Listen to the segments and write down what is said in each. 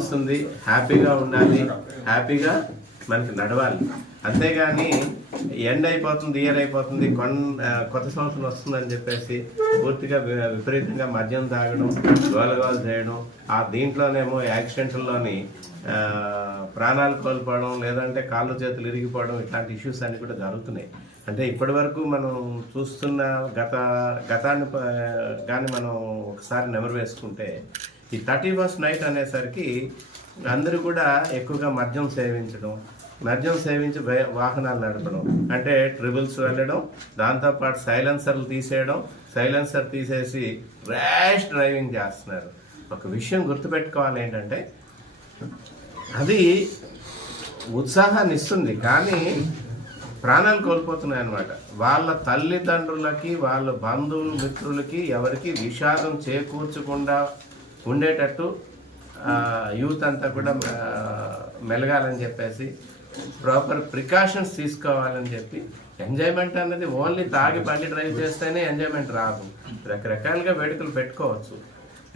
వస్తుంది, హ్యాపీగా ఉండాలి, హ్యాపీగా మనకి నడవాలి. అంతేగాని ఎండ్ అయిపోతుంది, ఇయర్ అయిపోతుంది, కొత్త సంవత్సరం వస్తుందని చెప్పేసి పూర్తిగా విపరీతంగా మద్యం తాగడం, గోలగోలు చేయడం, ఆ దీంట్లోనేమో యాక్సిడెంట్లోని ప్రాణాలు కోల్పోవడం, లేదంటే కాళ్ళు చేతులు ఇరిగిపోవడం, ఇట్లాంటి ఇష్యూస్ అన్నీ కూడా జరుగుతున్నాయి. అంటే ఇప్పటి వరకు మనం చూస్తున్న గతాన్ని కానీ మనం ఒకసారి నెమరు వేసుకుంటే ఈ 31st నైట్ అనేసరికి అందరూ కూడా ఎక్కువగా మద్యం సేవించి వాహనాలు నడపడం, అంటే ట్రిబుల్స్ వెళ్ళడం, దాంతోపాటు సైలెన్సర్లు తీసేసి ర్యాష్ డ్రైవింగ్ చేస్తున్నారు. ఒక విషయం గుర్తుపెట్టుకోవాలి ఏంటంటే, అది ఉత్సాహాన్ని ఇస్తుంది కానీ ప్రాణాలు కోల్పోతున్నాయి అన్నమాట. వాళ్ళ తల్లిదండ్రులకి, వాళ్ళ బంధువులు, మిత్రులకి ఎవరికి విషాదం చేకూర్చకుండా ఉండేటట్టు యూత్ అంతా కూడా మెలగాలని చెప్పేసి ప్రాపర్ ప్రికాషన్స్ తీసుకోవాలని చెప్పి, ఎంజాయ్మెంట్ అనేది ఓన్లీ తాగి బండి డ్రైవ్ చేస్తేనే ఎంజాయ్మెంట్ రాదు. రకరకాలుగా వేడుకలు పెట్టుకోవచ్చు,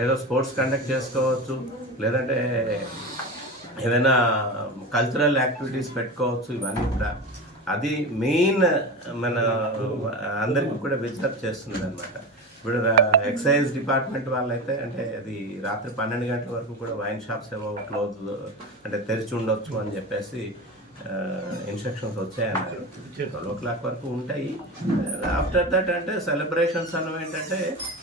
ఏదో స్పోర్ట్స్ కండక్ట్ చేసుకోవచ్చు, లేదంటే ఏదైనా కల్చరల్ యాక్టివిటీస్ పెట్టుకోవచ్చు. ఇవన్నీ కూడా అది మెయిన్ మన అందరికీ కూడా విజిట్ చేస్తుంది అనమాట. ఇప్పుడు ఎక్సైజ్ డిపార్ట్మెంట్ వాళ్ళైతే అంటే అది రాత్రి 12 గంటల వరకు కూడా వైన్ షాప్స్ ఏమో క్లోజ్ అంటే తెరిచి ఉండొచ్చు అని చెప్పేసి ఇన్స్ట్రక్షన్స్ వచ్చాయన్నారు. 12 o'clock వరకు ఉంటాయి. ఆఫ్టర్ దట్ అంటే సెలబ్రేషన్స్ అన్నవి ఏంటంటే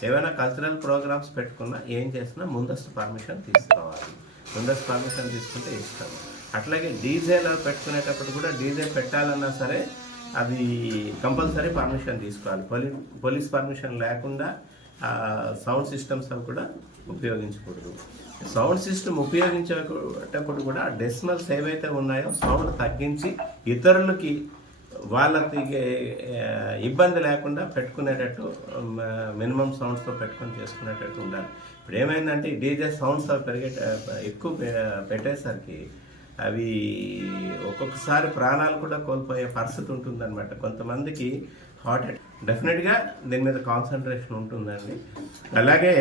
ఏమైనా కల్చరల్ ప్రోగ్రామ్స్ పెట్టుకున్నా ఏం చేసినా ముందస్తు పర్మిషన్ తీసుకోవాలి. ముందస్తు పర్మిషన్ తీసుకుంటే ఇస్తాం. అట్లాగే డీజేలో పెట్టుకునేటప్పుడు కూడా డీజే పెట్టాలన్నా సరే అది కంపల్సరీ పర్మిషన్ తీసుకోవాలి. పోలీస్ పర్మిషన్ లేకుండా సౌండ్ సిస్టమ్స్ అవి కూడా ఉపయోగించకూడదు. సౌండ్ సిస్టమ్ ఉపయోగించేటప్పుడు కూడా డెసిమల్స్ ఏవైతే ఉన్నాయో సౌండ్ తగ్గించి ఇతరులకి వాళ్ళకి ఇబ్బంది లేకుండా పెట్టుకునేటట్టు మినిమం సౌండ్స్తో పెట్టుకొని చేసుకునేటట్టు ఉండాలి. ఇప్పుడు ఏమైందంటే డీజే సౌండ్స్ అవి ఎక్కువ పెట్టేసరికి అవి ఒక్కొక్కసారి ప్రాణాలు కూడా కోల్పోయే పరిస్థితి ఉంటుందన్నమాట. కొంతమందికి హార్ట్ అటాక్ డెఫినెట్గా దీని మీద కాన్సన్ట్రేషన్ ఉంటుందండి. అలాగే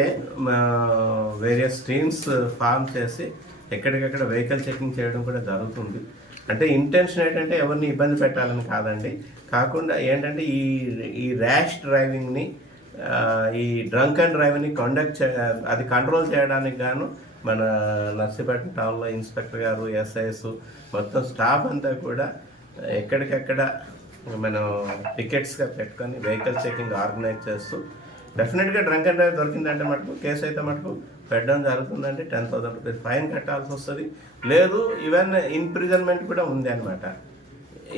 వేరియస్ టీమ్స్ ఫామ్ చేసి ఎక్కడికక్కడ వెహికల్ చెకింగ్ చేయడం కూడా జరుగుతుంది. అంటే ఇంటెన్షన్ ఏంటంటే ఎవరిని ఇబ్బంది పెట్టాలని కాదండి, కాకుండా ఏంటంటే ఈ ర్యాష్ డ్రైవింగ్ని, ఈ డ్రంక్ అండ్ డ్రైవింగ్ని అది కంట్రోల్ చేయడానికి గాను మన నర్సీపట్నం టౌన్లో ఇన్స్పెక్టర్ గారు, ఎస్ఐఎస్ మొత్తం స్టాఫ్ అంతా కూడా ఎక్కడికక్కడ మనం టికెట్స్గా పెట్టుకొని వెహికల్ చెకింగ్ ఆర్గనైజ్ చేస్తూ డెఫినెట్గా డ్రంక్ అండ్ డ్రైవ్ దొరికిందంటే మటుకు కేసు అయితే మటుకు పెట్టడం జరుగుతుందంటే 10,000 రూపీస్ ఫైన్ కట్టాల్సి వస్తుంది. లేదు ఈవెన్ ఇంప్రిజన్మెంట్ కూడా ఉంది అనమాట.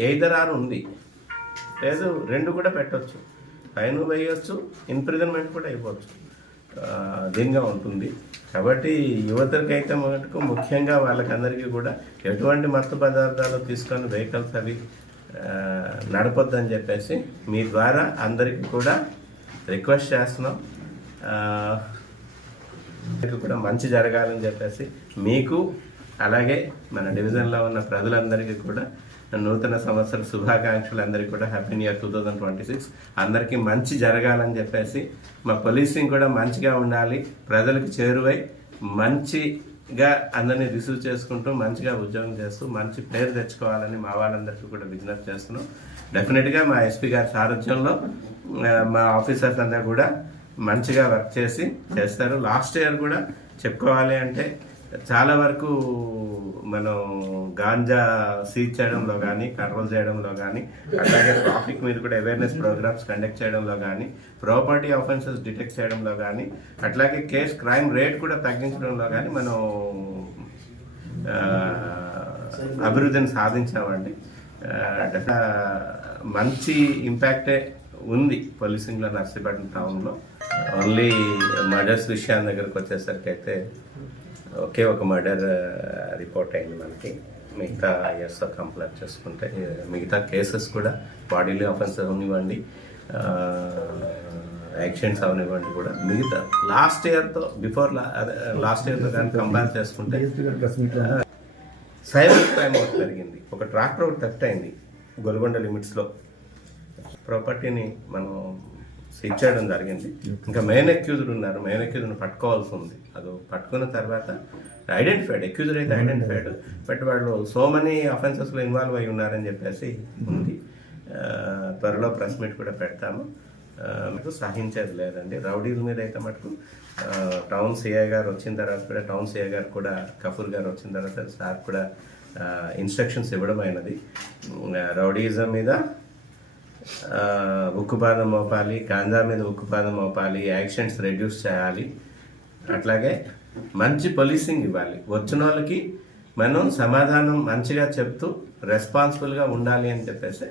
ఎయిదర్ ఆర్ ఉంది, లేదు 2 కూడా పెట్టవచ్చు. ఫైన్ వేయవచ్చు, ఇంప్రిజన్మెంట్ కూడా అయిపోవచ్చు. దీనిగా ఉంటుంది. కాబట్టి యువతకైతే మటుకు ముఖ్యంగా వాళ్ళకందరికీ కూడా ఎటువంటి మత్తు పదార్థాలు తీసుకొని వెహికల్స్ అవి నడపొద్దని చెప్పేసి మీ ద్వారా అందరికీ కూడా రిక్వెస్ట్ చేస్తున్నాం. కూడా మంచి జరగాలని చెప్పేసి మీకు అలాగే మన డివిజన్లో ఉన్న ప్రజలందరికీ కూడా నూతన సంవత్సర శుభాకాంక్షలు. అందరికీ కూడా హ్యాపీ న్యూ ఇయర్ 2026. అందరికీ మంచి జరగాలని చెప్పేసి మా పోలీసింగ్ కూడా మంచిగా ఉండాలి, ప్రజలకు చేరువై మంచిగా అందరినీ రిసీవ్ చేసుకుంటూ మంచిగా ఉద్యోగం చేస్తూ మంచి పేరు తెచ్చుకోవాలని మా వాళ్ళందరికీ కూడా విజ్ఞప్తి చేస్తున్నాం. డెఫినెట్గా మా ఎస్పీ గారి సారథ్యంలో మా ఆఫీసర్స్ అంతా కూడా మంచిగా వర్క్ చేస్తారు. లాస్ట్ ఇయర్ కూడా చెప్పుకోవాలి అంటే చాలా వరకు మనం గాంజా సీజ్ చేయడంలో కానీ, కంట్రోల్ చేయడంలో కానీ, అలాగే ట్రాఫిక్ మీద కూడా అవేర్నెస్ ప్రోగ్రామ్స్ కండక్ట్ చేయడంలో కానీ, ప్రాపర్టీ ఆఫెన్సెస్ డిటెక్ట్ చేయడంలో కానీ, అట్లాగే క్రైమ్ రేట్ కూడా తగ్గించడంలో కానీ మనం అభివృద్ధిని సాధించామండి. మంచి ఇంపాక్టే ఉంది పోలీసింగ్లో నర్సీపట్నం టౌన్లో. ఓన్లీ మర్డర్స్ విషయాల దగ్గరకు వచ్చేసరికి అయితే ఒకే ఒక మర్డర్ రిపోర్ట్ అయింది మనకి. మిగతా ఇయర్స్తో కంపేర్ చేసుకుంటే మిగతా కేసెస్ కూడా బాడీలీ ఆఫెన్సెస్ అవనివ్వండి, యాక్సిడెంట్స్ అవనివ్వండి కూడా మిగతా లాస్ట్ ఇయర్తో కానీ కంపేర్ చేసుకుంటే సైబర్ క్రైమ్ ఒకటి పెరిగింది. ఒక ట్రాక్టర్ ఒకటి థెఫ్ట్ అయింది గొల్గొండ లిమిట్స్లో. ప్రాపర్టీని మనం ఇచ్చేయడం జరిగింది. ఇంకా మెయిన్ అక్యూజ్డ్ ఉన్నారు, మెయిన్ అక్యూజ్డ్ని పట్టుకోవాల్సి ఉంది. అది పట్టుకున్న తర్వాత ఐడెంటిఫైడ్, అక్యూజ్డ్ అయితే ఐడెంటిఫైడ్, బట్ వాళ్ళు సో మెనీ అఫెన్సెస్లో ఇన్వాల్వ్ అయి ఉన్నారని చెప్పేసి ఉంది. త్వరలో ప్రెస్ మీట్ కూడా పెడతాము. మీకు సహించేది లేదండి రౌడీల మీద అయితే మటుకు. టౌన్ సిఐ గారు వచ్చిన తర్వాత కూడా, టౌన్ సిఐ గారు కూడా, కఫూర్ గారు వచ్చిన తర్వాత సార్ కూడా ఇన్స్ట్రక్షన్స్ ఇవ్వడం అయినది. రౌడీజం మీద ఉక్కుపాదం మోపాలి, గాంజా మీద ఉక్కుపాదం మోపాలి, యాక్సిడెంట్స్ రెడ్యూస్ చేయాలి, అట్లాగే మంచి పోలీసింగ్ ఇవ్వాలి. వచ్చిన వాళ్ళకి మనం సమాధానం మంచిగా చెప్తూ రెస్పాన్సిబుల్గా ఉండాలి అని చెప్పేసి